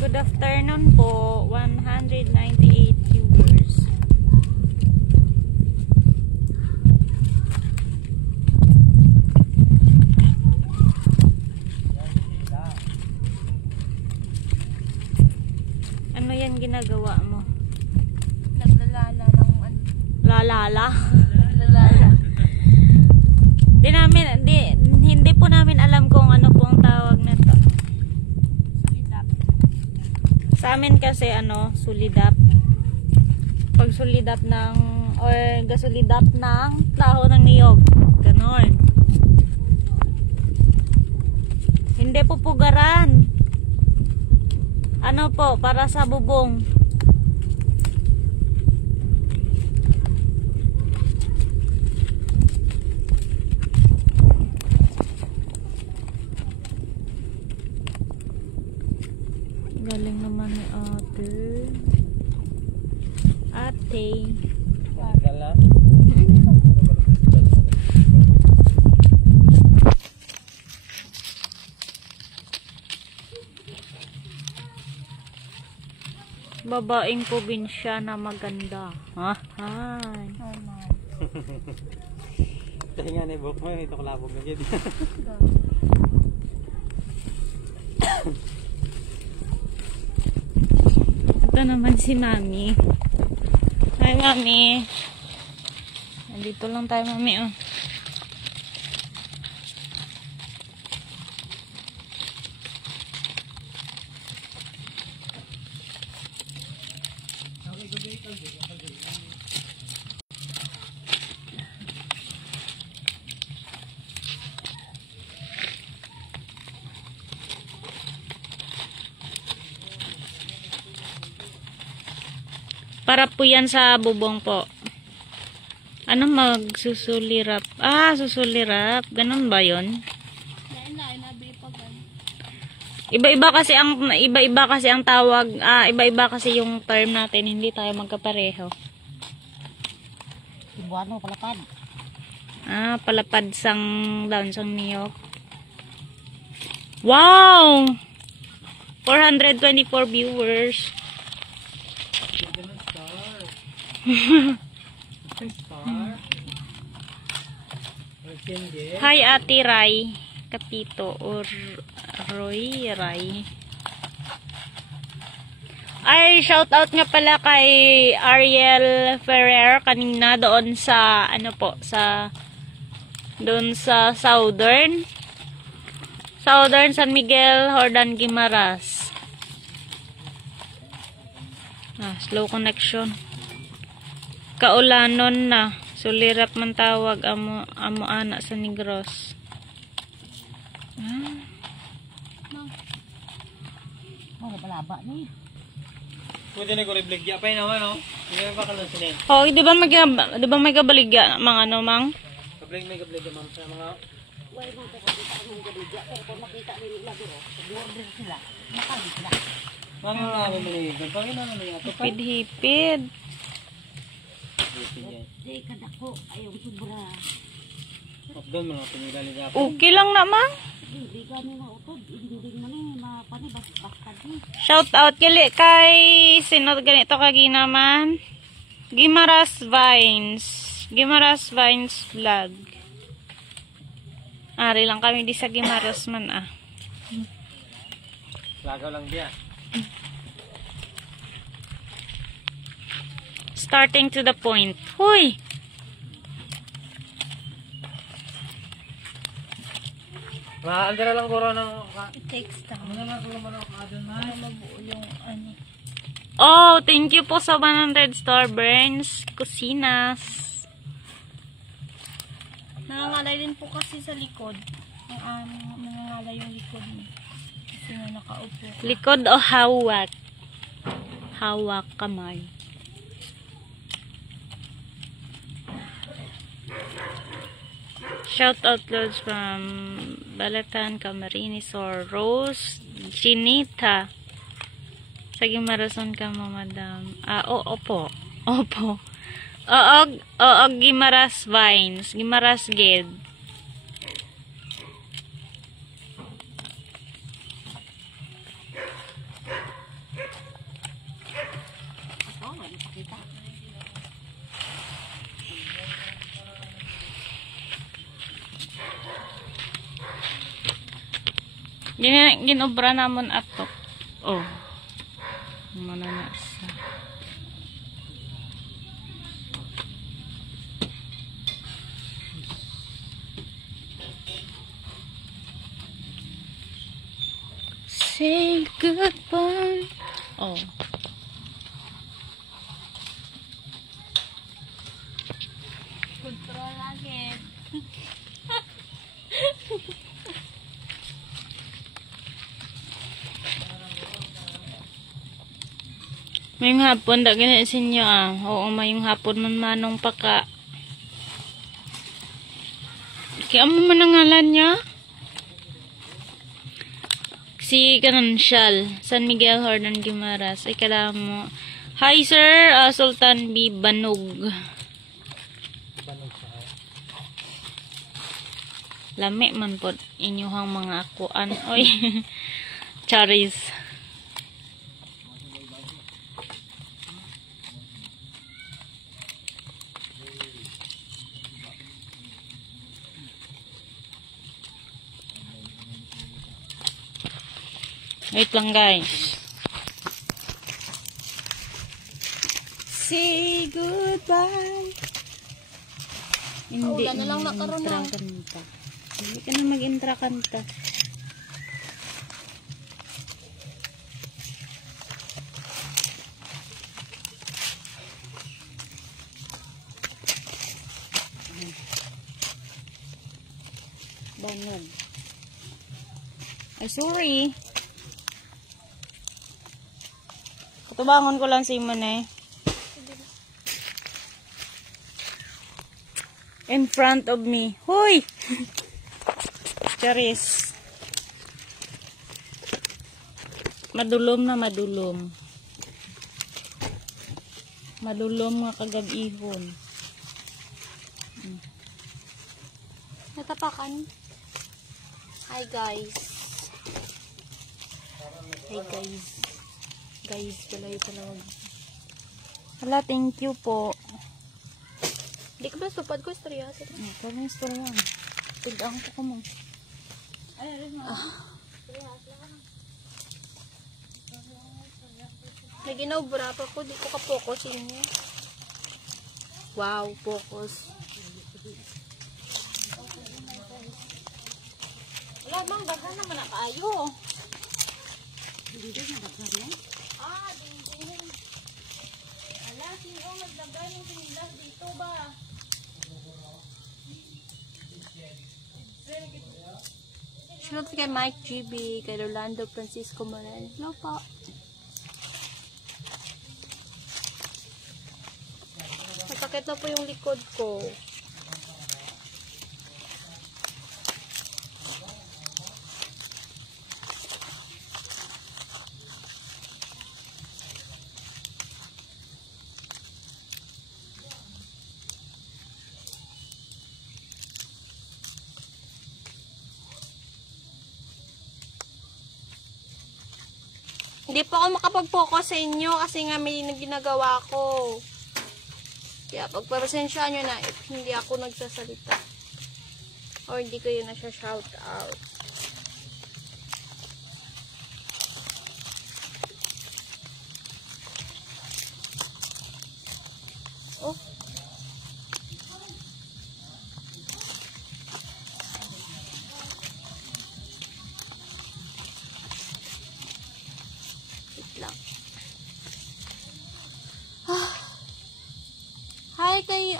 Good afternoon po, 198 viewers. Ano yan ginagawa mo? Naglalala ng Lalala? Lalala. Hindi po namin alam kung ano po ang tawag na to. Sulidap. Sa amin kasi sulidap. Pag sulidap gasulidap ng taho ng niyog. Ganon. Hindi po pugaran. Ano po, para sa bubong. Galing naman ni ate. Ate. Gala. Babaeng probinsya na maganda. Ha? Hi. Normal. Kasi nga na-book mo, ito kalabog na dyan. Ito naman si Mami. Hi Mami. Nandito lang tayo Mami oh. Para po yan sa bubong po. Ano magsusulirap? Ah, susulirap. Ganun ba yun? Iba-iba kasi ang tawag, iba-iba kasi yung term natin, hindi tayo magkapareho. Ibuano, palapad. Ah, palapad sang down sang niyog. Wow! 424 viewers. Hi Ate Rai Kapito or Roy Rai. Ay, shout out nga pala kay Ariel Ferrer kanina doon sa doon sa Southern San Miguel Hordan Guimaras. Slow connection. Kaulanon na. Sulirap man tawag amo ana sa Negros. Balaba ni. Pwede na ko rebligya pa yun naman, no? Hindi pa kalong sinin. Oh, di ba may kabaligya mga mang? May kabligya, ma'am, sa mga... Wala man ko makita ng galigya. Pero kung makita nila dito, siguro sila. Makali sila. Mga nga bumili. Panginoon na yung ato pa. Hipid-hipid. Di kadako. Ayaw sobra. Doon mo na tumila nila. Okay lang naman. Hindi gani na utod. Hindi man eh. Mapani basta ni. Shout out kay sino ganito kaginaman. Gimaras Vines vlog. Ari lang kami di sa Gimaras man ah. Lagaw lang dia. Starting to the point. Huy! Maandira lang kuro ng... It takes time. Ano na ko naman ako adon na? Mabuo yung ano. Oh, thank you po sa 100 star Burns Cusinas. Nangangalay din po kasi sa likod. Nangangalay yung likod mo. Kasi nga nakaupo. Likod o hawak? Hawak kamay. Shout out loads from Balatan, Camarines or Rose Chinita. Sa Gimarason ka mo, madam. Opo. Oo, Gimaras Vines. Gimaras Ged. Ginobra namon ato. Oh. Mana na sa. Say goodbye. Oh. Control lagi. Mayong hapon, da ganyan sa inyo ah. Oo, mayong hapon man manong paka. Kaya mo manangalan niya? Si kanan Shal, San Miguel Hordan Guimaras. Ay kailangan mo. Hi sir, Sultan B. Banog. Lami man po inyuhang mga akuan. Oy, charis. Wait lang guys. Say goodbye. Hindi Paulan na lang nakaroon mag-intra na. kanta. Hindi ka na mag-intra kanta. Banog. Ay, sorry. Katubangon ko lang si Imon eh. In front of me. Hoy! Charis. Madulom na madulom. Madulom nga kagab-ihon. Natapakan. Hi guys. Hi guys. Guys, pala yung talawag. Hala, thank you po. Di ko ba supad ko istorya? Parang istorya. Tigang ko ka mo. May ginobra pa ko, di ko ka-focus inyo. Wow, focus. Wala bang baga naman na kayo. Dinding na baga na? Ah, dinding. Ala, sino naglagay ng sindas dito ba? Shoutout kay Mike GB, kay Rolando Francisco Morel. No po. Masakit na po yung likod ko. Hindi po ako makapag-focus sa inyo kasi nga may ginagawa ko. Kaya pagpapasensya nyo na if hindi ako nagsasalita. Or hindi kayo na siya shout out. Oh. Lang. Hi kay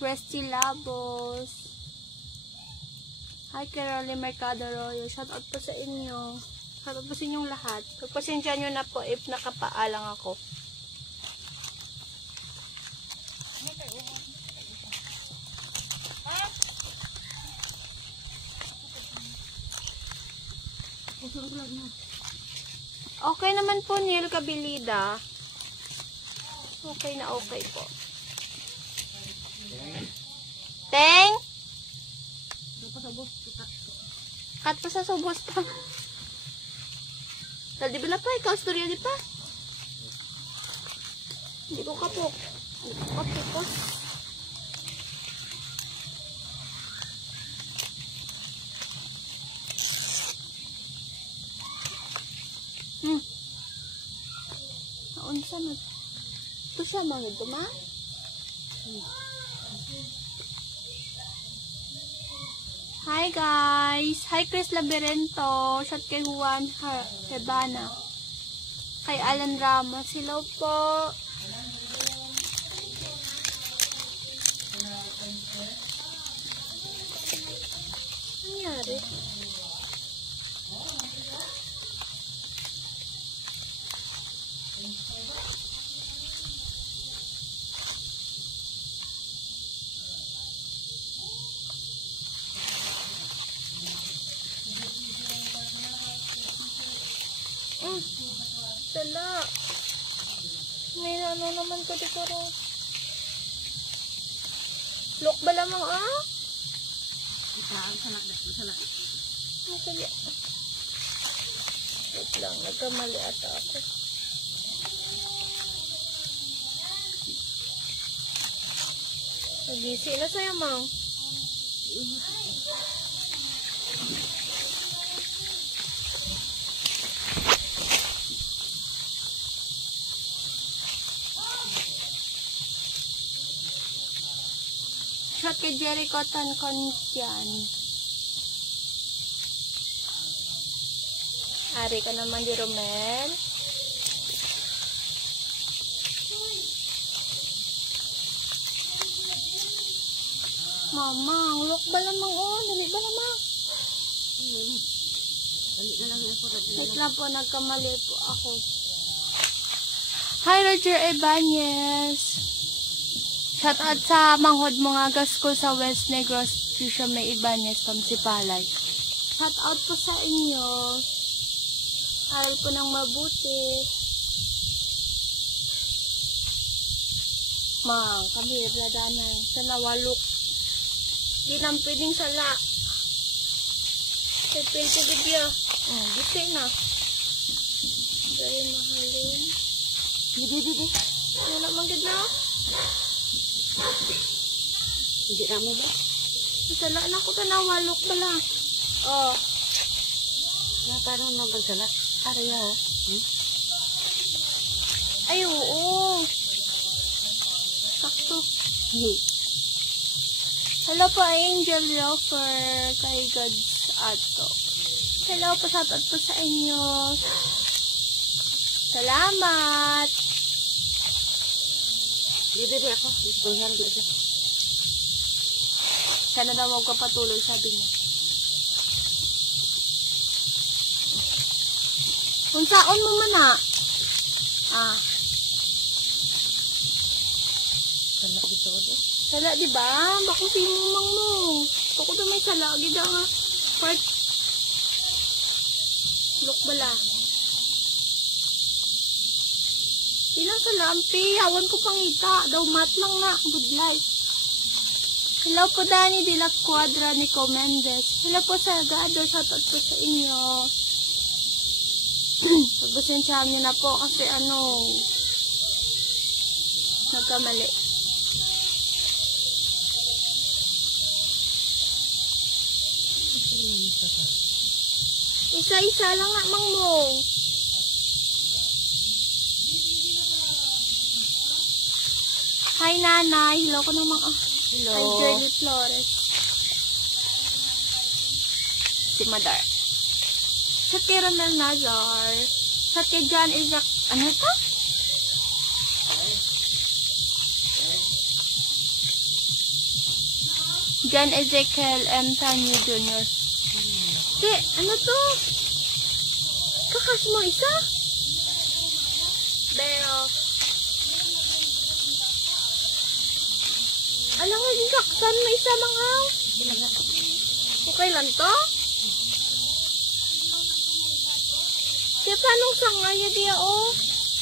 Resty Labos. Hi kay Rolly Mercado Royo. Shout out po sa inyo. Shout out po sa inyong lahat. Pagpasensya nyo na po if nakapaalang ako. Okay naman po, Neil Kabilida. Okay na okay po. Teng? Kat pa sa subos pa. Di ba na pa? Ikaw, storya di pa? Hindi ko kapok. Hindi ko kapok. sama. Ito siya mga ito, ma? Hi guys! Hi Chris Labirento. Shout kay Juan Hebana. Kay Alan Ramos. Hello po. Ano nangyari? Sala. May ano naman ko dito rin. Look ba lamang Sala. Masali. Wait lang, nagkamali ata ako. Nagisi na sa'yo, Mang. Shot kay Jericho Tancontian. Ari ka naman di Romel. Mamang, look ba lamang dali ba lamang? Dali na lang ako. Wait lang po, nagkamali po ako. Hi Roger Ibanez. Shout out sa manghod mga gasko sa West Negros, Trisha May Ibanez, Pamsipalay. Shout out po sa inyo. Aral po ng mabuti. Mang, kami, bladanan. Sa nawalok. Di nang pwedeng sala. Pwede ko bigya. Gisi na. Dari mahalin. Di. Wala manggid na. Hindi na mo ba? Sala na ko nawalok pala. Na parang naman sala. Araya. Ay, oo. Sakto. Hello po, Angel Lofer. Kay God's Ato. Hello po, shoutout po sa inyo. Salamat. Dito ako. Sana daw magpapatuloy, sabi niya. Kung saon mo man Sala dito ko. Sala, di ba? Bako simumang mo. Bako daw may sala. Gida nga. Part. Look bala. Pinang salampi. Hawan ko pangita. Daw mat lang na. Good life. Hello po Dani de la Cuadra Nico Mendez. Hello po sa Gado. Shoutout po sa inyo. Pagbasensyahan nyo na po kasi nagkamali. Isa-isa lang nga, Mangmong. Hi, Nanay. Hello ko naman. Hello. Hi, Jerry Flores. Si Madar. Sa Tiramel Nazar. Sa Tijan Isaac. Ano ito? Jan Ezekiel M. Tanyo Jr. Ano to? Kakas mo isa? Pero alam nga yung kaksan mo isa mga okay lang to? Kaya tanong sa nga niya diya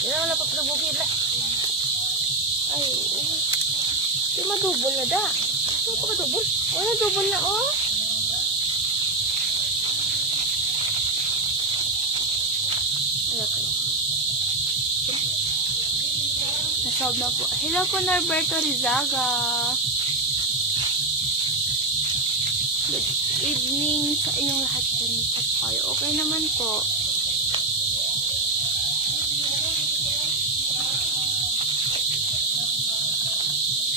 ilang wala pa plabugila ay di madubol na da ano pa madubol? Wala dubol na Nasolve na po. Hello po Norberto Rizaga. Good evening sa inyong lahat dyan sa kayo. Okay naman po.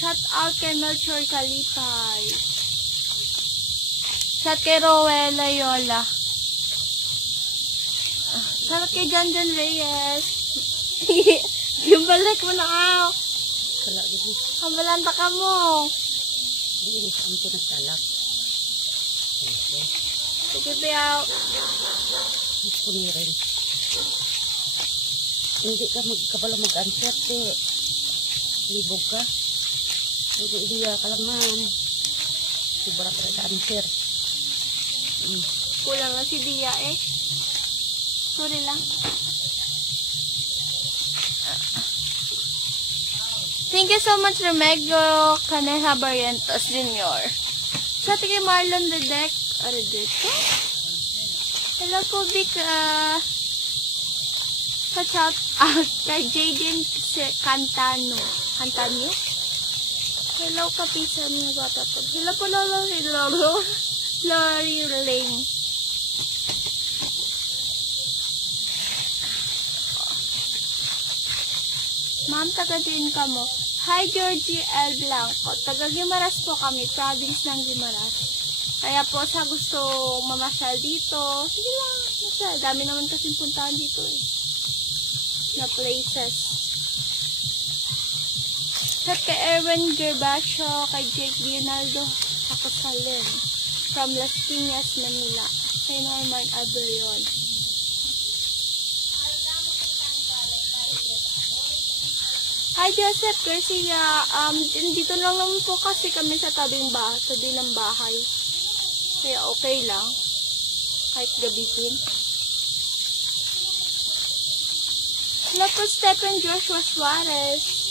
Shout out kay Melchor Kalipay. Shout kay Rowella Yola. Shout out kay John Reyes. Yung balik mo na ako. Kala gini. Kambalanta ka mo. Di sa ampo nagtalak. Sige, Biyaw. Puni rin. Hindi ka kabalo mag-answer, te. Libog ka. Hindi idea ka lang man. Sobra ka sa answer. Kulang lang si Dia eh. Sorry lang. Thank you so much, Remegio Caneja Barrientos Jr. Sa kay Marlon Redek. Hello po, Vika. Sa chat out kay Jaden Cantano. Hello, kapisan ng bata po. Hello po, Lori Ling. Ma'am, taga din ka mo. Hi, Georgie L. Blanco. Taga Guimaras po kami, province ng Guimaras. Kaya po sa gusto mamasyal dito, sige lang, masyal. Dami naman kasing puntahan dito eh. Na places. At kay Erwin Gerbacho, kay Jake Leonardo Kakusalin, from Las Piñas, Manila. Kay Norman Aberion. Hi, Joseph Garcia. Dito lang naman po kasi kami sa tabi ng bahay. Kaya okay lang. Kahit gabitin. Hello po, Stephen Joshua Suarez.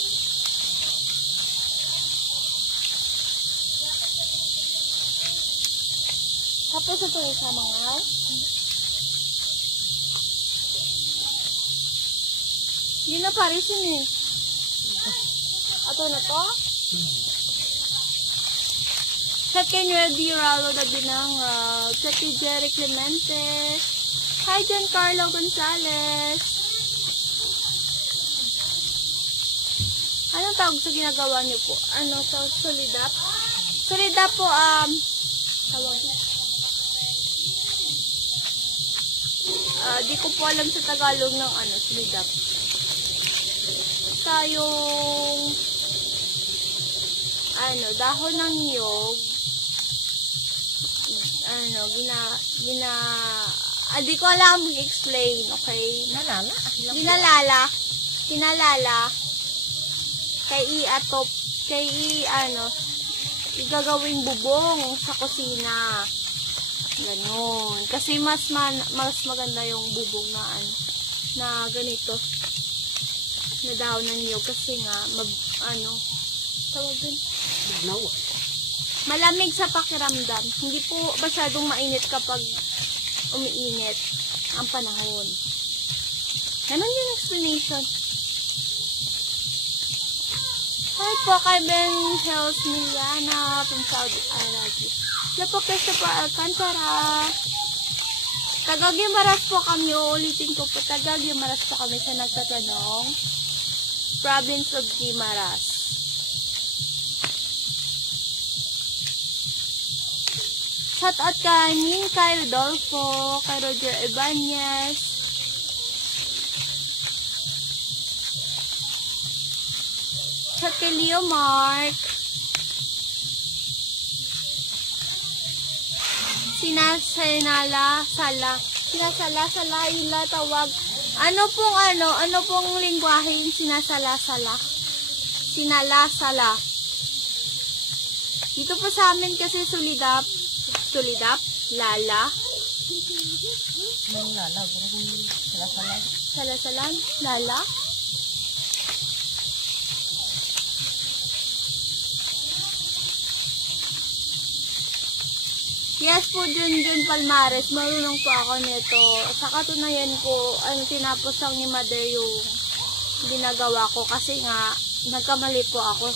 Tapos ito sa mga yun na parisin eh. Ato na to? Check kay Nuevi Ralo na Binangal. Check kay Jerry Clemente. Hi, Giancarlo Gonzalez. Anong tawag sa ginagawa niyo po? Ano to? Solidap? Solidap po, tawag. Di ko po alam sa Tagalog ng solidap. Yung dahon ng niyog, di ko alam mag-explain, okay? Kinalala, igagawing bubong sa kusina. Ganon. Kasi mas maganda yung bubong na ganito. Na dahon ng niyog kasi nga tawag dun? Malamig sa pakiramdam. Hindi po masyadong mainit kapag umiinit ang panahon. Ganon yung explanation. Hi po kay Ben Hells Miliana from Saudi Arabia. Hello po Christopher Alcantara. Taga Guimaras po kami. Ulitin ko po. Taga Guimaras po kami sa nagtatanong. Province of Guimaras. Shout out kay Min, kay Rodolfo, kay Roger Ibanez. Shout kay Leo Mark. Sinasala, yun la tawag. Ano pong lingwahe yung sinasala-sala? Sinala-sala. Dito po sa amin kasi solidap, lala. Lala, Salasalan, lala. Yes po, Junjun Palmares. Marunong po ako nito. Sa katunayan po, tinapos lang ni Mother yung ginagawa ko. Kasi nga, nagkamali po ako.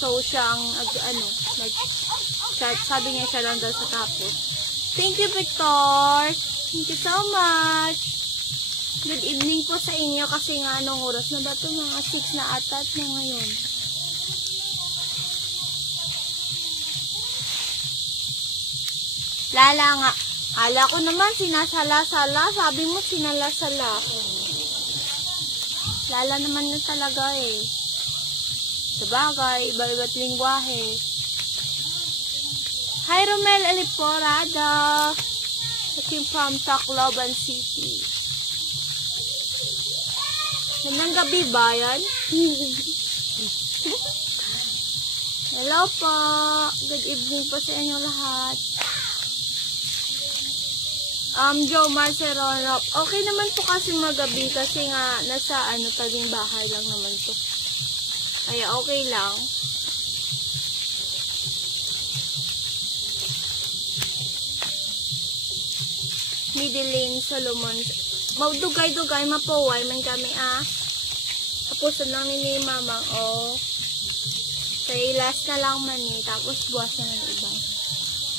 So, siyang, sabi niya siya lang daw sa tapos. Thank you, Victor. Thank you so much. Good evening po sa inyo. Kasi nga, anong oras na ba ito? Mga 6 na atat na ngayon. Lala nga. Kala ko naman sinasala-sala. Sabi mo sinala-sala. Lala naman na talaga eh. Sabagay, iba-iba't lingwahe. Hi, Romel Aliporada. Came from Tacloban City. Nandang gabi ba yan? Hello po. Good evening po sa inyo lahat. Joe Marcerono. Okay naman po kasi magabi kasi nga nasa tabing bahay lang naman to. Kaya okay lang. Midilin Solomon. Maudugay-dugay mapuway man kami Tapos lang ni mamang Kaya last na lang man tapos buwas na ng ibang.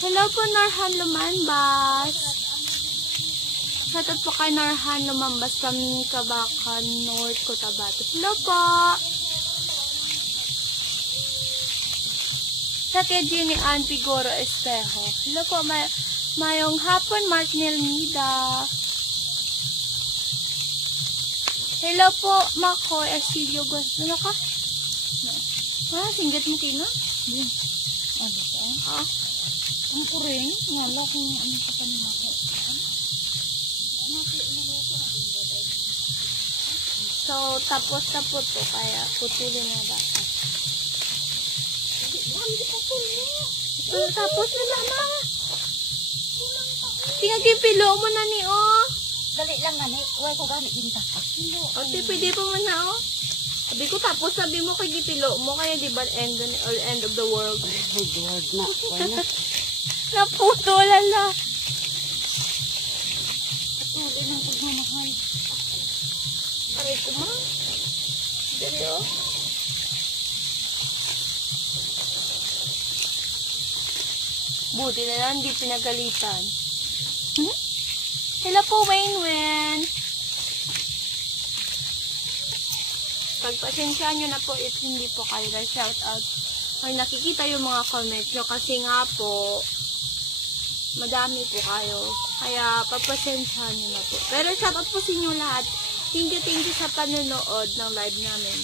Hello po Norhan Lumambas. Shoutout po kay Norhan Lumambas kami Kabakan North Cotabato. Hello po. Sa Tia Jenny Ann Pigoro Espejo. Hello po mayong hapon Mark Nelmida. Hello po, Makoy Estilio Gusto na ka? Singgat mo kayo na? Ano ka? Ha? Ang kuring, ngala kung ano ka pa naman. So, tapos na po to, kaya putulin na dapat. Ito, tapos na mama. Tingnan yung pilo mo na ni Dali lang gani, wala ko gani ginta. Pwede pa man na Sabi ko, tapos sabi mo kay gipilo mo, kaya di ba end of the world? Good word na. Wala. Naputo, lala. Patuloy ng pagmamahal. Aray ko ma. Dali Buti na lang, di pinagalitan. Hello po, Wayne. Pagpasensya nyo na po if hindi po kayo na-shout out or nakikita yung mga comment nyo kasi nga po madami po kayo. Kaya pagpasensya nyo na po. Pero shout out po sa inyo lahat. Thank you sa panonood ng live namin.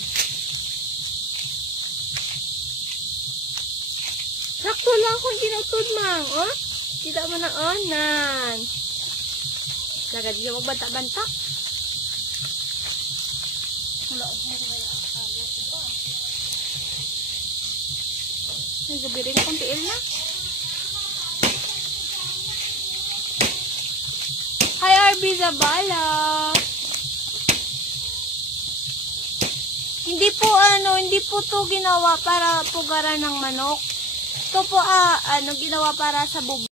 Sakto lang kung ginutod mang. Kita mo na onan. Nagad siya magbanta-banta. Ay, gabi rin akong tiil na. Hi, RB Zabala. Hindi po to ginawa para pugaran ng manok. Ito po, ginawa para sa bubong.